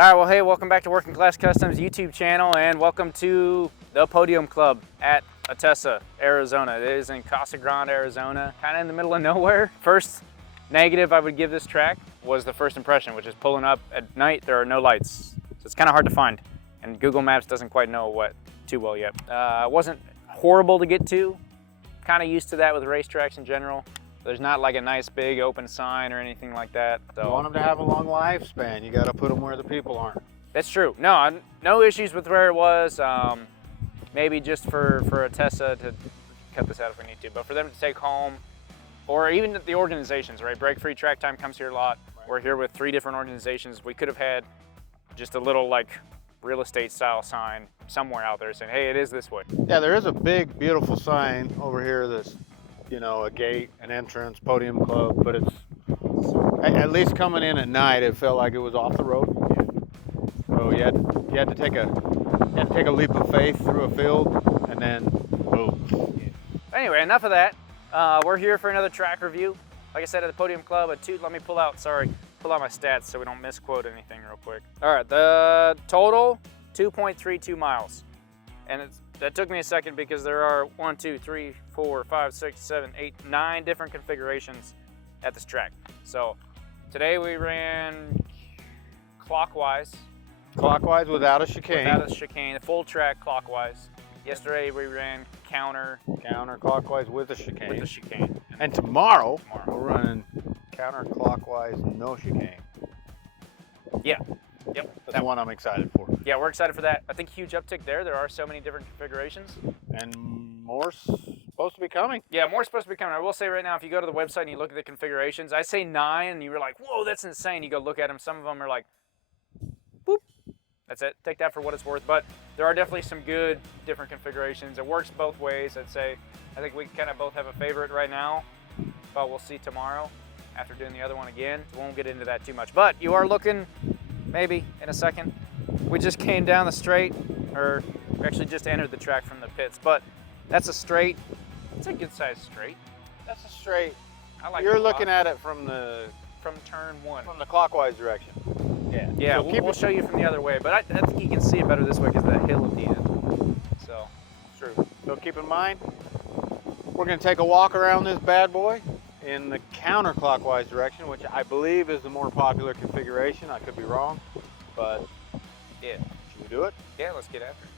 All right, well, hey, welcome back to Working Class Customs YouTube channel, and welcome to the Podium Club at Atessa, Arizona. It is in Casa Grande, Arizona, kind of in the middle of nowhere. First negative I would give this track was the first impression, which is pulling up at night, there are no lights. So it's kind of hard to find, and Google Maps doesn't quite know what too well yet. It wasn't horrible to get to, kind of used to that with racetracks in general. There's not like a nice big open sign or anything like that. So you want them to have a long lifespan, you got to put them where the people aren't. That's true. No, no issues with where it was. Maybe just for Atessa to cut this out if we need to, but for them to take home, or even the organizations, right? Break Free Track Time comes here a lot. Right. We're here with 3 different organizations. We could have had just a little like real estate style sign somewhere out there saying, hey, it is this way. Yeah, there is a big, beautiful sign over here that's, you know, a gate, an entrance, Podium Club, but it's, at least coming in at night, it felt like it was off the road. So you had to take a leap of faith through a field, and then boom. Anyway, enough of that. We're here for another track review. Like I said, at the Podium Club, let me pull out my stats so we don't misquote anything real quick. All right, the total, 2.32 miles. And that took me a second because there are 1, 2, 3, 4, 5, 6, 7, 8, 9 different configurations at this track. So today we ran clockwise. Clockwise without a chicane. Without a chicane, the full track clockwise. Yesterday we ran counterclockwise with a chicane. With a chicane. And tomorrow we're running counterclockwise, no chicane. Yeah. Yep. That's the one I'm excited for. Yeah, we're excited for that. I think huge uptick there. There are so many different configurations. And more's supposed to be coming. Yeah, more's supposed to be coming. I will say right now, if you go to the website and you look at the configurations, I say 9 and you were like, whoa, that's insane. You go look at them. Some of them are like, boop. That's it. Take that for what it's worth. But there are definitely some good different configurations. It works both ways, I'd say. I think we kind of both have a favorite right now, but we'll see tomorrow after doing the other one again. We won't get into that too much. But you are looking, maybe in a second. We just came down the straight, or we actually just entered the track from the pits, but that's a straight. It's a good sized straight. That's a straight. I like You're looking at it from turn 1. From the clockwise direction. Yeah. Yeah, so we'll show you from the other way, but I think you can see it better this way because of that hill at the end. So, true. So keep in mind, we're going to take a walk around this bad boy in the counterclockwise direction, which I believe is the more popular configuration. I could be wrong, but yeah. Should we do it? Yeah, let's get after it.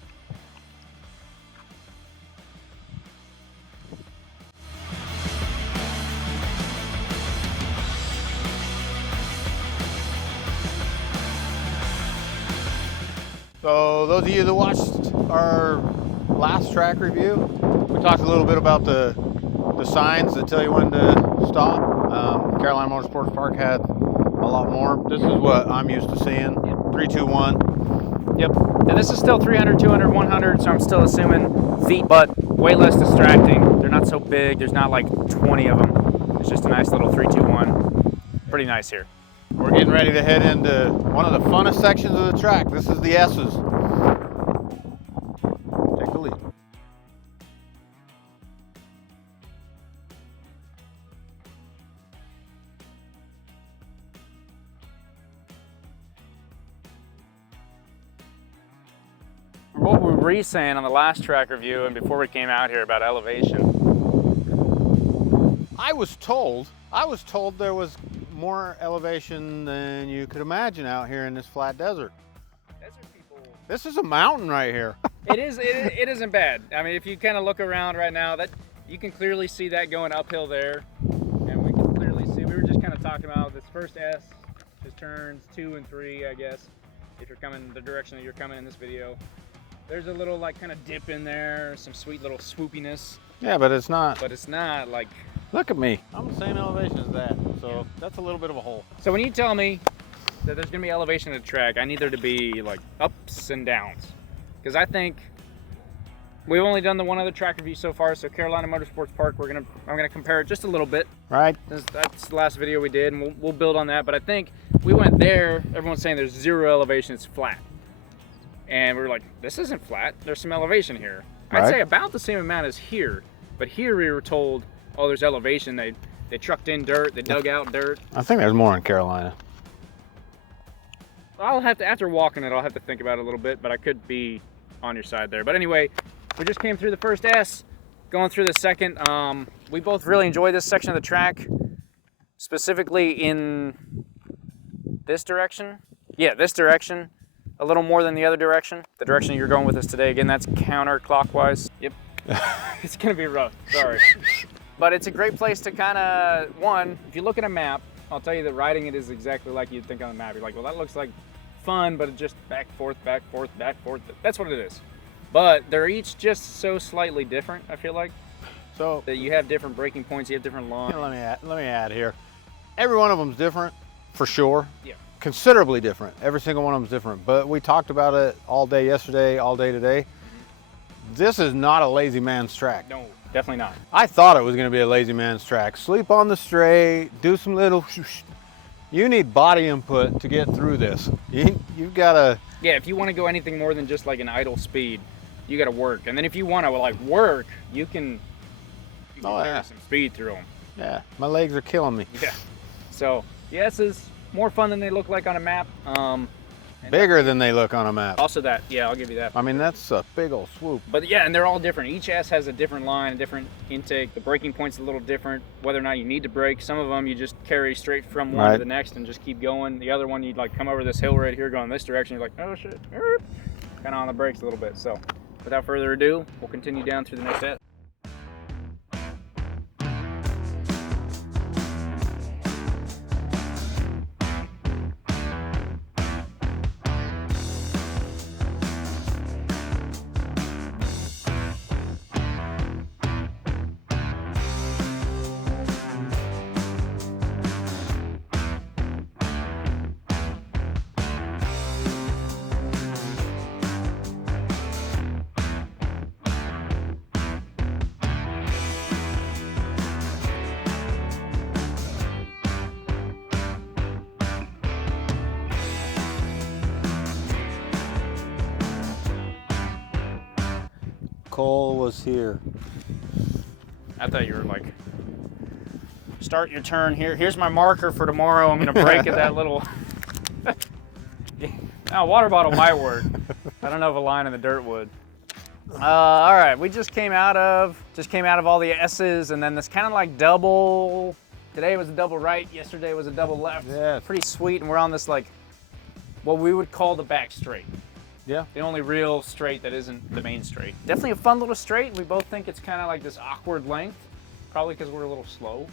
So those of you that watched our last track review, we talked a little bit about the signs that tell you when to stop. Carolina Motorsports Park had a lot more. This is what I'm used to seeing. Yep. 3, 2, 1. Yep. And this is still 300, 200, 100, so I'm still assuming feet, but way less distracting. They're not so big. There's not like 20 of them. It's just a nice little 3, 2, 1. Pretty nice here. We're getting ready to head into one of the funnest sections of the track. This is the S's. Take the lead. What were we saying on the last track review and before we came out here about elevation? I was told there was more elevation than you could imagine out here in this flat desert. Desert people. This is a mountain right here. It isn't bad. I mean, if you kind of look around right now, that you can clearly see that going uphill there, and we can clearly see. We were just kind of talking about this first S, just turns 2 and 3, I guess, if you're coming the direction that you're coming in this video. There's a little like kind of dip in there, some sweet little swoopiness. Yeah, but it's not. But it's not like. Look at me. I'm the same elevation as that, so that's a little bit of a hole. So when you tell me that there's gonna be elevation at the track, I need there to be like ups and downs. Because I think we've only done the one other track review so far, so Carolina Motorsports Park, I'm gonna compare it just a little bit. Right. That's the last video we did, and we'll build on that. But I think we went there, everyone's saying there's 0 elevation, it's flat. And we were like, this isn't flat, there's some elevation here. I'd say about the same amount as here, but here we were told, oh, there's elevation. They trucked in dirt, they dug out dirt. I think there's more in Carolina. I'll have to, after walking it, I'll have to think about it a little bit, but I could be on your side there. But anyway, we just came through the first S, going through the second. We both really enjoy this section of the track, specifically in this direction. Yeah, this direction, a little more than the other direction. The direction you're going with us today, again, that's counterclockwise. Yep, it's gonna be rough, sorry. But it's a great place to kind of, one, if you look at a map, I'll tell you that riding it is exactly like you'd think on the map. You're like, well, that looks like fun, but it's just back, forth, back, forth, back, forth. That's what it is. But they're each just so slightly different, I feel like. So that you have different braking points, you have different lines. let me add here. Every one of them's different, for sure. Yeah. Considerably different. Every single one of them's different. But we talked about it all day yesterday, all day today. This is not a lazy man's track. No, definitely not. I thought it was going to be a lazy man's track. Sleep on the straight, do some little. You need body input to get through this. You've got to. Yeah, if you want to go anything more than just like an idle speed, you got to work. And then if you want to like work, you can carry some speed through them. Yeah, my legs are killing me. Yeah. So the S's more fun than they look like on a map. Bigger than they look on a map. Also that, yeah, I'll give you that. I mean, that's a big old swoop. But yeah, and they're all different. Each S has a different line, a different intake. The braking point's a little different, whether or not you need to brake. Some of them you just carry straight from one to the next and just keep going. The other one, you'd like come over this hill right here, going this direction. You're like, oh shit, kind of on the brakes a little bit. So without further ado, we'll continue down through the next S. Cole was here. I thought you were like, start your turn here. Here's my marker for tomorrow. I'm gonna brake at that little. Now, water bottle might work. I don't know if a line in the dirt would. All right, we just came out of all the S's, and then this kind of like double. Today was a double right. Yesterday was a double left. Yeah. Pretty sweet, and we're on this like what we would call the back straight. Yeah. The only real straight that isn't the main straight. Definitely a fun little straight. We both think it's kind of like this awkward length. Probably because we're a little slow,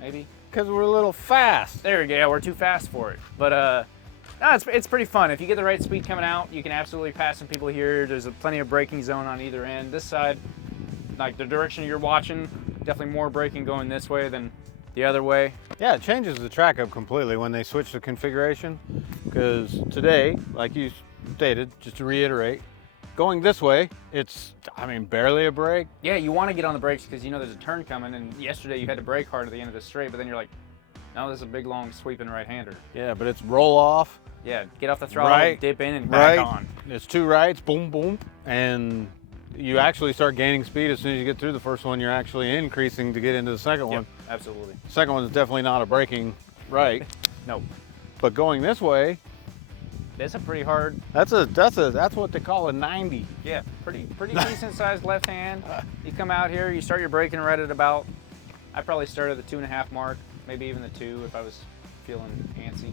maybe. Because we're a little fast. There we go. Yeah, we're too fast for it. But no, it's pretty fun. If you get the right speed coming out, you can absolutely pass some people here. There's plenty of braking zone on either end. This side, like the direction you're watching, definitely more braking going this way than the other way. Yeah, it changes the track up completely when they switch the configuration. Because today, like you stated, just to reiterate, going this way, it's, I mean, barely a brake. Yeah, you want to get on the brakes because you know there's a turn coming, and yesterday you had to brake hard at the end of the straight, but then you're like, no, this is a big, long, sweeping right-hander. Yeah, but it's roll off. Yeah, get off the throttle, dip in, and back on. It's two rights, boom, boom, and you actually start gaining speed as soon as you get through the first one. You're actually increasing to get into the second one. Absolutely. The second one is definitely not a braking right. No. But going this way, that's a pretty hard. That's what they call a 90. Yeah, pretty decent sized left hand. You come out here, you start your braking right at about. I probably started at the 2.5 mark, maybe even the 2 if I was feeling antsy.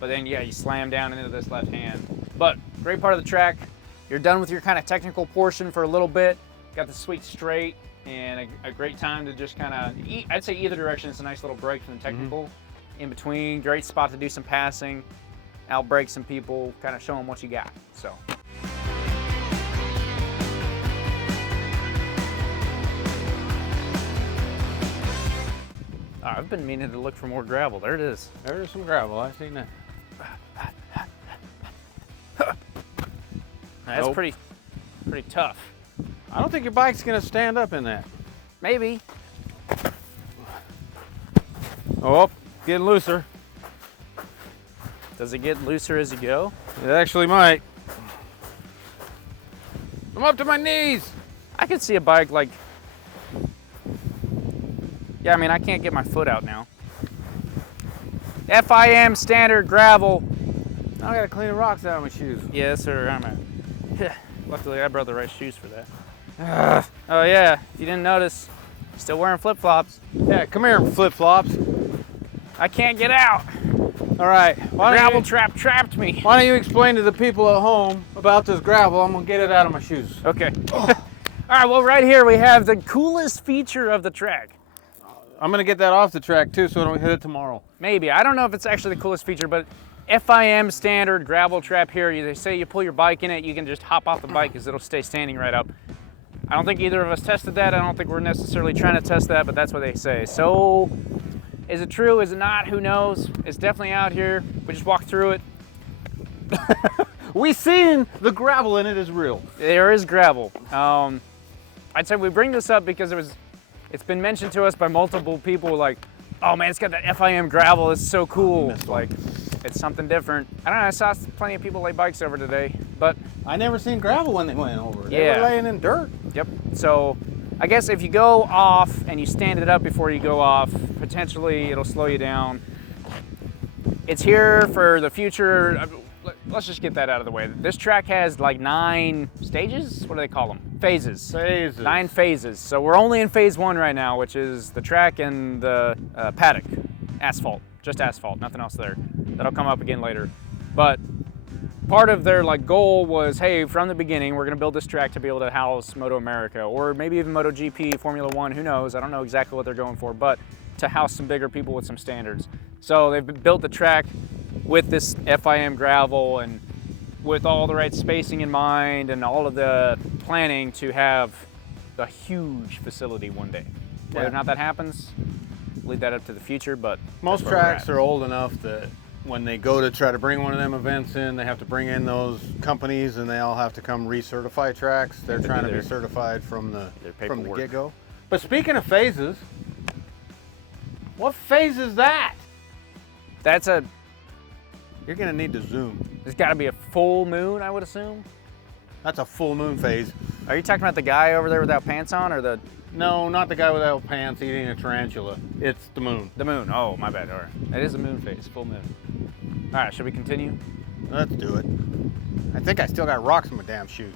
But then yeah, you slam down into this left hand. But great part of the track. You're done with your kind of technical portion for a little bit. Got the sweet straight and a great time to just kind of. I'd say either direction. It's a nice little break from the technical. In between, great spot to do some passing. Outbrake some people, kind of show them what you got. So. I've been meaning to look for more gravel. There it is. There's some gravel. I've seen that. That's pretty tough. I don't think your bike's gonna stand up in that. Maybe. Oh, getting looser. Does it get looser as you go? It actually might. I'm up to my knees. I could see a bike like. Yeah, I mean, I can't get my foot out now. FIM standard gravel Now I gotta clean the rocks out of my shoes. Yes, sir. Luckily, I brought the right shoes for that. Oh yeah, if you didn't notice, still wearing flip-flops. Yeah, come here, flip-flops. I can't get out. All right. The gravel trap trapped me. Why don't you explain to the people at home about this gravel? I'm gonna get it out of my shoes. Okay. All right, well, right here we have the coolest feature of the track. I'm gonna get that off the track too, so I don't hit it tomorrow. Maybe. I don't know if it's actually the coolest feature, but FIM standard gravel trap here. They say you pull your bike in it, you can just hop off the bike because it'll stay standing right up. I don't think either of us tested that. I don't think we're necessarily trying to test that, but that's what they say. So, is it true? Is it not? Who knows? It's definitely out here. We just walked through it. We seen the gravel in it is real. There is gravel. I'd say we bring this up because it's been mentioned to us by multiple people like, oh man, it's got that FIM gravel, it's so cool. Like, it's something different. I don't know, I saw plenty of people lay bikes over today, but I never seen gravel when they went over. They Yeah. were laying in dirt. Yep. So I guess if you go off and you stand it up before you go off, potentially it'll slow you down. It's here for the future. Let's just get that out of the way. This track has like 9 stages. What do they call them? Phases. Phases. 9 phases. So we're only in phase 1 right now, which is the track and the paddock. Asphalt. Just asphalt. Nothing else there. That'll come up again later. But part of their like goal was, hey, from the beginning, we're going to build this track to be able to house Moto America or maybe even MotoGP, Formula One. Who knows? I don't know exactly what they're going for, but to house some bigger people with some standards. So they've built the track with this FIM gravel and with all the right spacing in mind and all of the planning to have a huge facility one day. Whether or not that happens, leave that up to the future, but most that's where we're tracks at. are old enough that when they go to try to bring one of them events in, they have to bring in those companies and they all have to come recertify tracks. They're trying to be certified from the paperwork. get-go. But speaking of phases, what phase is that? That's a, You're gonna need to zoom. there's gotta be a full moon, I would assume. That's a full moon phase. Are you talking about the guy over there without pants on or the No, not the guy without pants eating a tarantula. It's the moon. moon? Oh, my bad, all right. It is a moon phase, full moon. All right, should we continue? Let's do it. I think I still got rocks in my damn shoes.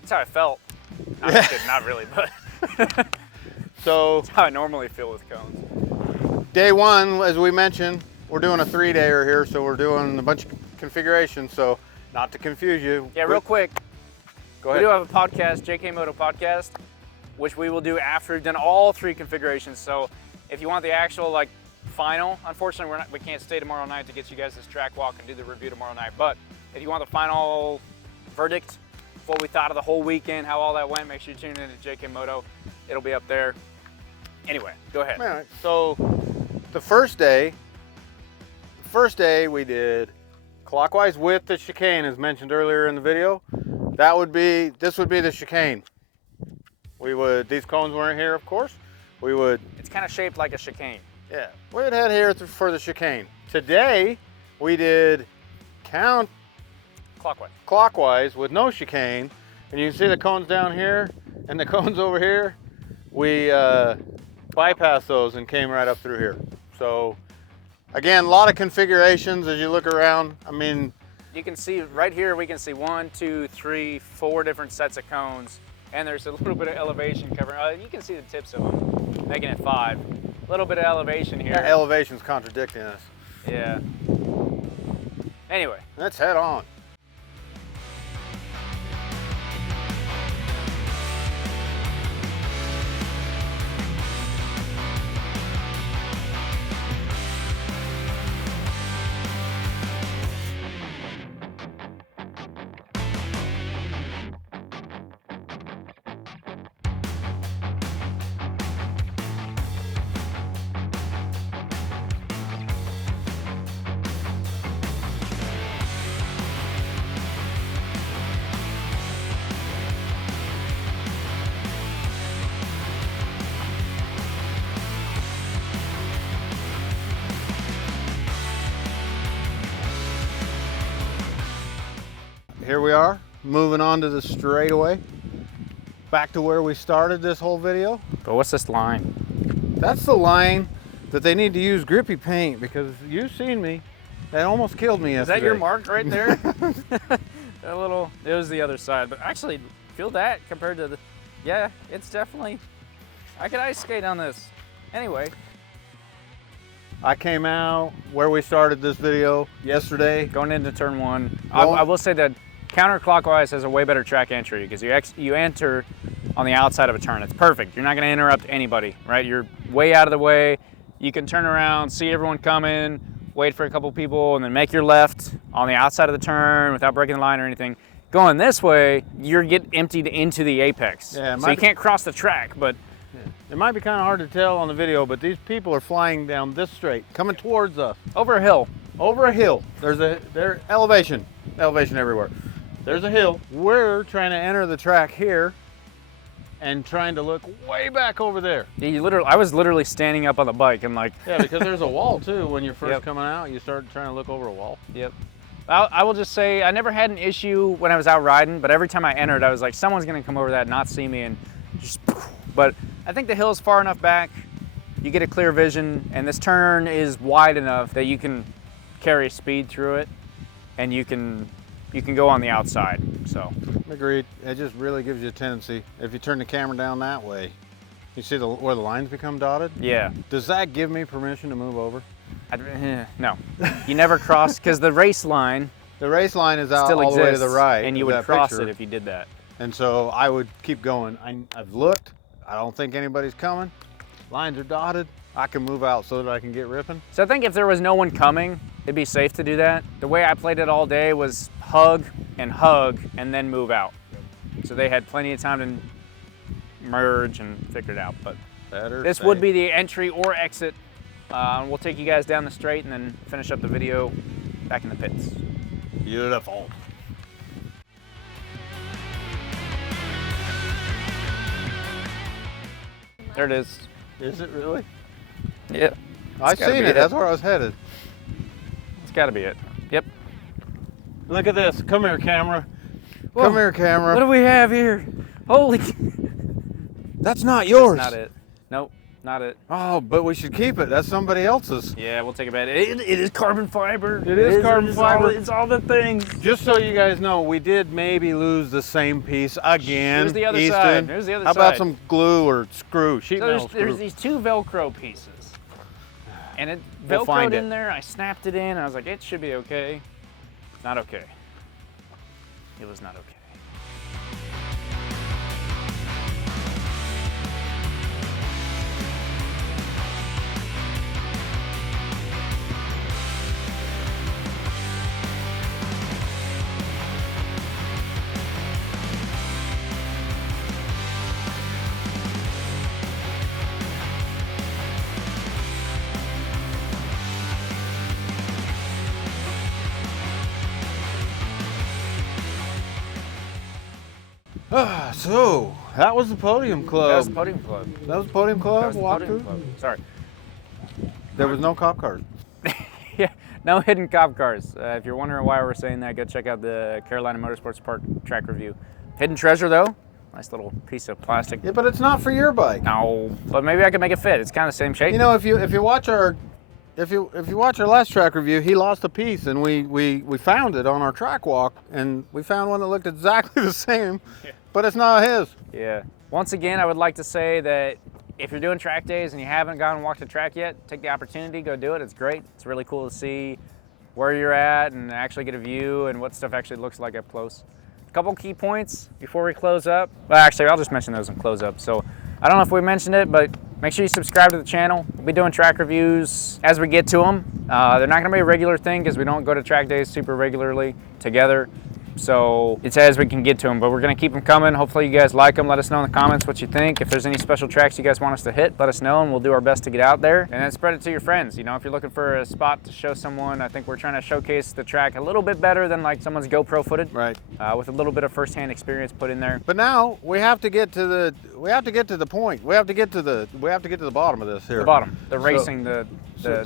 That's how I felt. I'm just kidding, not really, but So that's how I normally feel with cones. day 1, as we mentioned, we're doing a 3-dayer here, so we're doing a bunch of configurations. So not to confuse you. Yeah, real quick, Go we ahead. do have a podcast, JK Moto Podcast, which we will do after we've done all 3 configurations. So if you want the actual like final, unfortunately we can't stay tomorrow night to get you guys this track walk and do the review tomorrow night. But if you want the final verdict, what we thought of the whole weekend, how all that went, make sure you tune in to JK Moto. It'll be up there. Anyway, go ahead. All right, so the first day we did clockwise with the chicane, as mentioned earlier in the video. This would be the chicane. These cones weren't here, of course. It's kind of shaped like a chicane. Yeah, we would head here for the chicane. Today, we did clockwise with no chicane. And you can see the cones down here and the cones over here. We bypassed those and came right up through here. So again, a lot of configurations as you look around. I mean, You can see right here, we can see 1, 2, 3, 4 different sets of cones. And there's a little bit of elevation covering. You can see the tips of them, making it 5. A little bit of elevation here. that elevation's contradicting us. Yeah. Anyway, Let's head on. here we are, moving on to the straightaway. Back to where we started this whole video. But what's this line? That's the line that they need to use grippy paint, because you've seen me. That almost killed me yesterday. Is that your mark right there? That little, it was the other side, but actually feel that compared to the, yeah, it's definitely, I could ice skate on this. Anyway. I came out where we started this video yesterday. Going into turn one. I will say that counterclockwise has a way better track entry, because you enter on the outside of a turn. It's perfect. You're not going to interrupt anybody, right? You're way out of the way. You can turn around, see everyone coming, wait for a couple people, and then make your left on the outside of the turn without breaking the line or anything. Going this way, you're getting emptied into the apex. Yeah, so you can't cross the track, but... It might be kind of hard to tell on the video, but these people are flying down this straight, coming towards us. Over a hill. Over a hill. There's elevation everywhere. There's a hill. We're trying to enter the track here and trying to look way back over there. Yeah, I was literally standing up on the bike and like... Yeah, because there's a wall too. When you're first coming out, you start trying to look over a wall. Yep. I will just say, I never had an issue when I was out riding, but every time I entered, I was like, someone's gonna come over that and not see me, and just... But I think the hill's far enough back, you get a clear vision, and this turn is wide enough that you can carry speed through it, and you can go on the outside, so. Agreed. It just really gives you a tendency. If you turn the camera down that way, you see where the lines become dotted? Yeah. Does that give me permission to move over? No. You never cross, because the race line... The race line is out still all the way to exists, the right. and you would cross it if you did that. And so I would keep going. I've looked. I don't think anybody's coming. Lines are dotted. I can move out so that I can get ripping. So I think if there was no one coming, it'd be safe to do that. The way I played it all day was hug, and then move out. So they had plenty of time to merge and figure it out. But this would be the entry or exit. We'll take you guys down the straight and then finish up the video back in the pits. Beautiful. There it is. Is it really? Yeah. I've seen it. That's where I was headed. It's got to be it. Yep. Look at this. Come here, camera. Whoa. Come here, camera. What do we have here? Holy. That's not yours. That's not it. Nope, not it. Oh, but we should keep it. That's somebody else's. Yeah, we'll take it back. It is carbon fiber. It is carbon fiber. It's all the things. Just so you guys know, we did maybe lose the same piece again. Here's the other Easton. side. Here's the other side. How about side. some glue or screw, sheet metal screw? There's these two Velcro pieces. And it Velcroed in there. I snapped it in. And I was like, it should be okay. Not okay. It was not okay. So, that was the Podium Club. That was the Podium Club. That was the Podium Club? That was the Podium Club. Sorry. There was no cop cars. Yeah, no hidden cop cars. If you're wondering why we're saying that, go check out the Carolina Motorsports Park track review. Hidden treasure though, nice little piece of plastic. Yeah, but it's not for your bike. No, but maybe I can make it fit. It's kind of the same shape. You know, if you watch our last track review, he lost a piece, and we found it on our track walk, and we found one that looked exactly the same, but it's not his. Yeah. Once again, I would like to say that if you're doing track days and you haven't gone and walked the track yet, take the opportunity, go do it. It's great. It's really cool to see where you're at and actually get a view and what stuff actually looks like up close. A couple key points before we close up. Well, actually, I'll just mention those and close up. So I don't know if we mentioned it, but make sure you subscribe to the channel. We'll be doing track reviews as we get to them. They're not gonna be a regular thing because we don't go to track days super regularly together. So it's as we can get to them, but we're gonna keep them coming. Hopefully you guys like them. Let us know in the comments what you think. If there's any special tracks you guys want us to hit, let us know and we'll do our best to get out there. And then spread it to your friends. You know, if you're looking for a spot to show someone, I think we're trying to showcase the track a little bit better than like someone's GoPro footage. Right. With a little bit of firsthand experience put in there. But now we have to get to we have to get to the point. We have to get to the bottom of this here. The bottom. The racing. The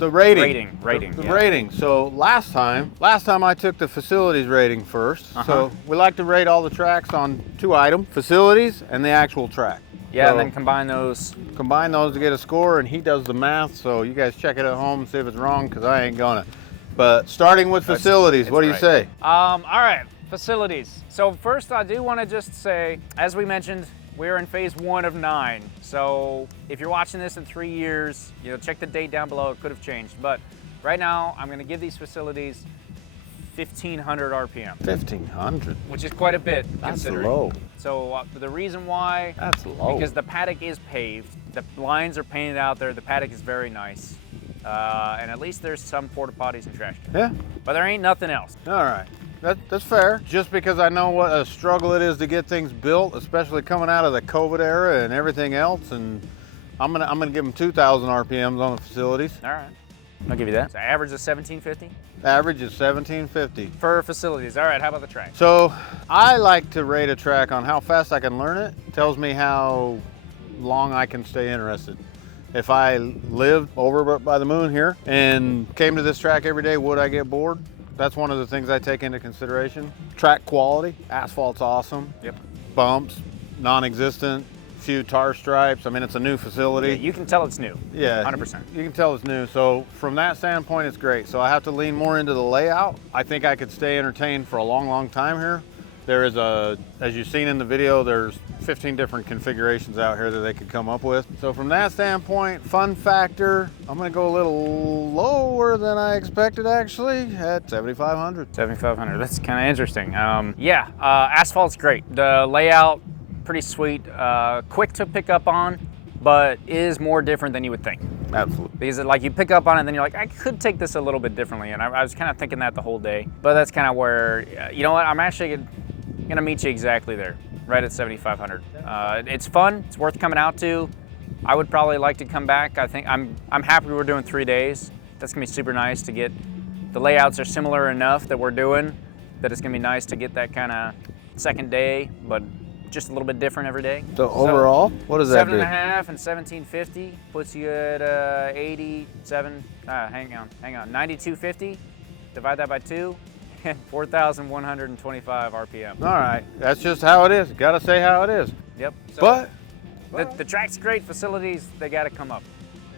rating. Rating. The yeah. rating. So last time I took the facilities rating first. So we like to rate all the tracks on 2 items: facilities and the actual track. Yeah, so and then combine those. Combine those to get a score, and he does the math. So you guys check it at home and see if it's wrong, because I ain't gonna. But starting with facilities, what do you say? All right, facilities. So first, I do want to just say, as we mentioned, we're in phase 1 of 9. So if you're watching this in 3 years, you know, check the date down below. It could have changed, but right now I'm going to give these facilities 1,500 RPM. 1,500. Which is quite a bit. That's considering. low. So the reason why, that's low, because the paddock is paved, the lines are painted out there. The paddock is very nice. And at least there's some porta potties and trash cans. Yeah. But there ain't nothing else. All right. That's fair. Just because I know what a struggle it is to get things built, especially coming out of the COVID era and everything else, and I'm gonna give them 2,000 RPMs on the facilities. All right. I'll give you that. So average is 1750? Average is 1750. For facilities. All right, how about the track? So I like to rate a track on how fast I can learn it. Tells me how long I can stay interested. If I lived over by the moon here and came to this track every day, would I get bored? That's one of the things I take into consideration. Track quality, asphalt's awesome. Yep. Bumps, non-existent, few tar stripes. I mean, it's a new facility. Yeah, you can tell it's new. Yeah, 100%. You can tell it's new. So from that standpoint, it's great. So I have to lean more into the layout. I think I could stay entertained for a long, long time here. There is as you've seen in the video, there's 15 different configurations out here that they could come up with. So from that standpoint, fun factor, I'm gonna go a little lower than I expected actually, at 7,500. 7,500, that's kind of interesting. Asphalt's great. The layout, pretty sweet. Quick to pick up on, but is more different than you would think. Absolutely. Because like you pick up on it and then you're like, I could take this a little bit differently. And I was kind of thinking that the whole day. But that's kind of where, you know what, I'm actually gonna meet you exactly there, right at 7,500. It's fun, it's worth coming out to. I would probably like to come back. I think I'm happy we're doing 3 days. That's gonna be super nice to get, the layouts are similar enough that we're doing, that it's gonna be nice to get that kind of second day, but just a little bit different every day. So overall, what does that do? 7.5 and 1750 puts you at 87, hang on, 9250, divide that by 2, and 4,125 RPM. All right, that's just how it is. Gotta say how it is. Yep. So But the track's great, facilities, they gotta come up.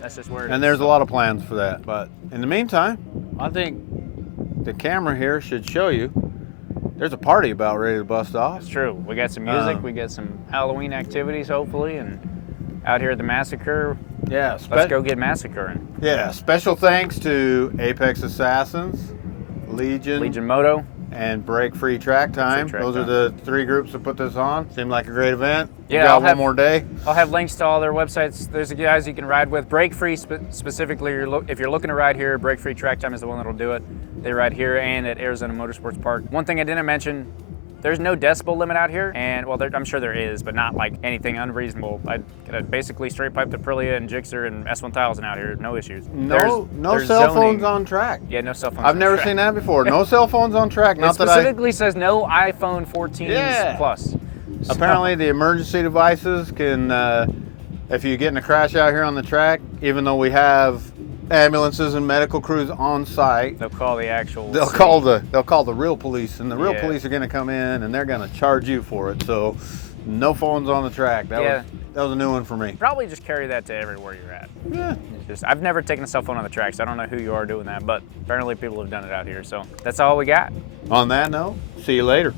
That's just where it is. And there's a lot of plans for that. But in the meantime, I think the camera here should show you there's a party about ready to bust off. It's true. We got some music, we got some Halloween activities, hopefully, and out here at the Massacre, Yeah, let's go get massacring. Yeah, special thanks to Apex Assassins, Legion Moto, and Break Free Track Time. Track Those Time. are the 3 groups that put this on. Seemed like a great event. Yeah, We got I'll one have- more day. I'll have links to all their websites. There's the guys you can ride with. Break Free specifically, if you're looking to ride here, Break Free Track Time is the one that'll do it. They ride here and at Arizona Motorsports Park. One thing I didn't mention, there's no decibel limit out here, and well, I'm sure there is, but not like anything unreasonable. I basically straight pipe the Aprilia and Gixxer and S1000 out here, no issues. No There's cell zoning. phones on track. Yeah, no cell phones. I've on never track. seen that before. No cell phones on track. It Not that I. specifically says no iPhone 14s plus. So- Apparently, the emergency devices can, if you get in a crash out here on the track, even though we have ambulances and medical crews on site, They'll call the actual. they'll city. call the real police, and the real Yeah. police are going to come in and they're going to charge you for it. So, no phones on the track. That was a new one for me. Probably just carry that to everywhere you're at. Yeah. I've never taken a cell phone on the track, so I don't know who you are doing that, but apparently people have done it out here. So that's all we got. On that note, see you later.